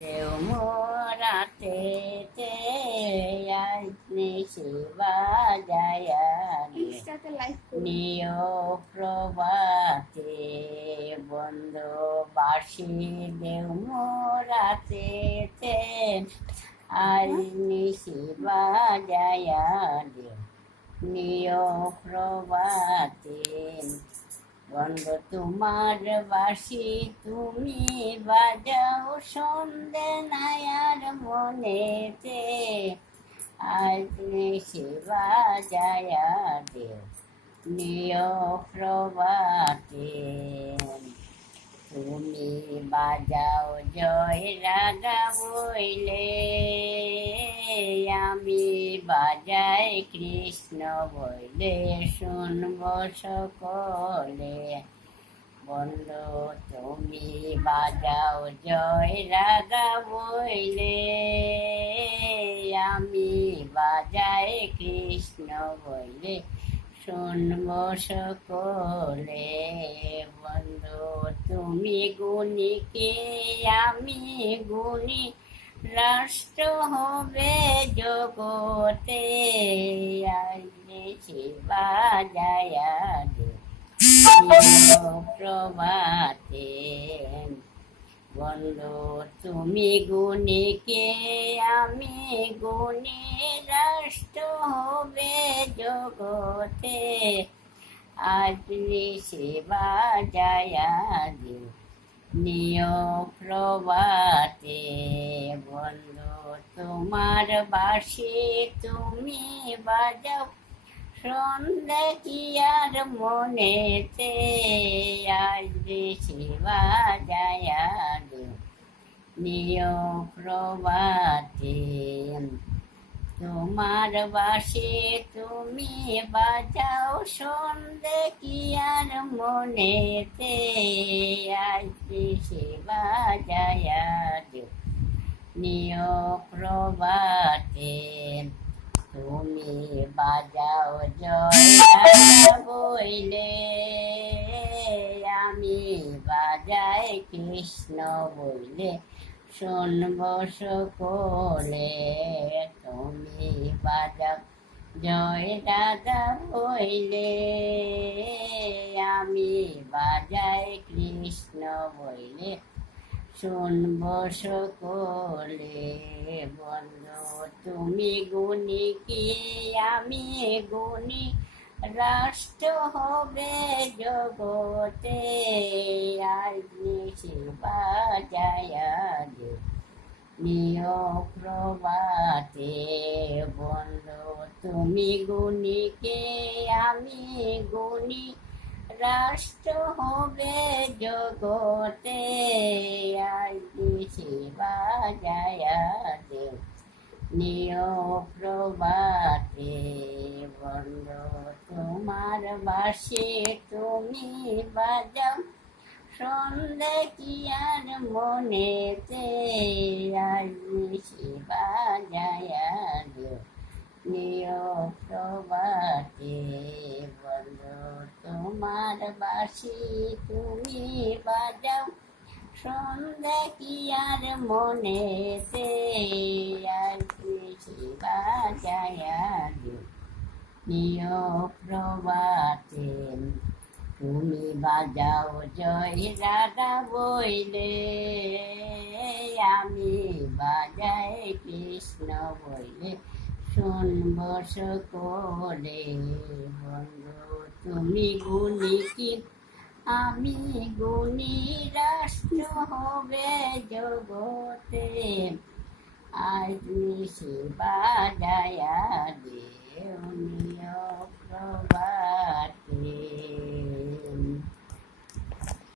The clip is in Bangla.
দেও মোরাতে শিবা জয়া নিয় প্রভাতে বন্ধু বাসি দেও মোরাতে শিবা জয়া দেও নিয় প্রভাতে বন্ধ তোমার বাসি তুমি বাজাও সন্ধে নায়ার মনেতে আজ শিবা জয়া দেও নিয় প্রভাতে তুমি বাজাও জয় রাগা বইলে আমি বাজাই কৃষ্ণ বইলে শুনব সকলে বন্ধু তুমি বাজাও জয় রাগা বইলে আমি বাজাই কৃষ্ণ বইলে শুনব সকলে বন্ধু তুমি গুণীকে আমি গুণী রাষ্ট্র হবে জগতে আইলে শিবা জয়া দেও প্রভাতে বন্ধু তুমি গুণীকে আমি গুণী রাষ্ট্র হবে জগতে আজ শিবা জয়া দেও নিয় প্রভাতে বন্ধু তোমার বাসি তুমি বাজাও সন্ধ্যা কি আর মনেতে আজ শিবা জয়া দেও নিয় প্রভাতে তোমার বাসি তুমি বাজাও সন্ধে কি আর মনেতে আজ শিবা জয়া দেও নিয় প্রভাতে তুমি বাজাও জয় রাগা বইলে আমি বাজাই কৃষ্ণ বইলে শুনব সকলে তুমি বাজাও জয় রাগা বইলে আমি বাজাই কৃষ্ণ বইলে শুনব সকলে বন্ধু তুমি গুণী কি আমি গুণী রাষ্ট্র হবে জগতে আজ শিবা জয়া দেও নিয় প্রভাতে বন্ধু তুমি গুণীকে আমি গুণী রাষ্ট্র হবে জগতে আজ শিবা জয়া দেও নিয় প্রভাতে বন্ধু তোমার বাসি তুমি বাজাও সন্ধে কি আর মনেতে আজ শিবা জয়া দেও নিয় প্রভাতে বন্ধু তোমার বাসি তুমি বাজাও সন্ধ্যা কি আর মনেতে আজ শিবা জয়া দেও নিয় প্রভাতে তুমি বাজাও জয় রাগা বইলে আমি বাজাই কৃষ্ণ বইলে শুনব সকলে বন্ধু তুমি গুণী কি আমি গুণী রাষ্ট্র হবে জগতে আজ শিবা জয়া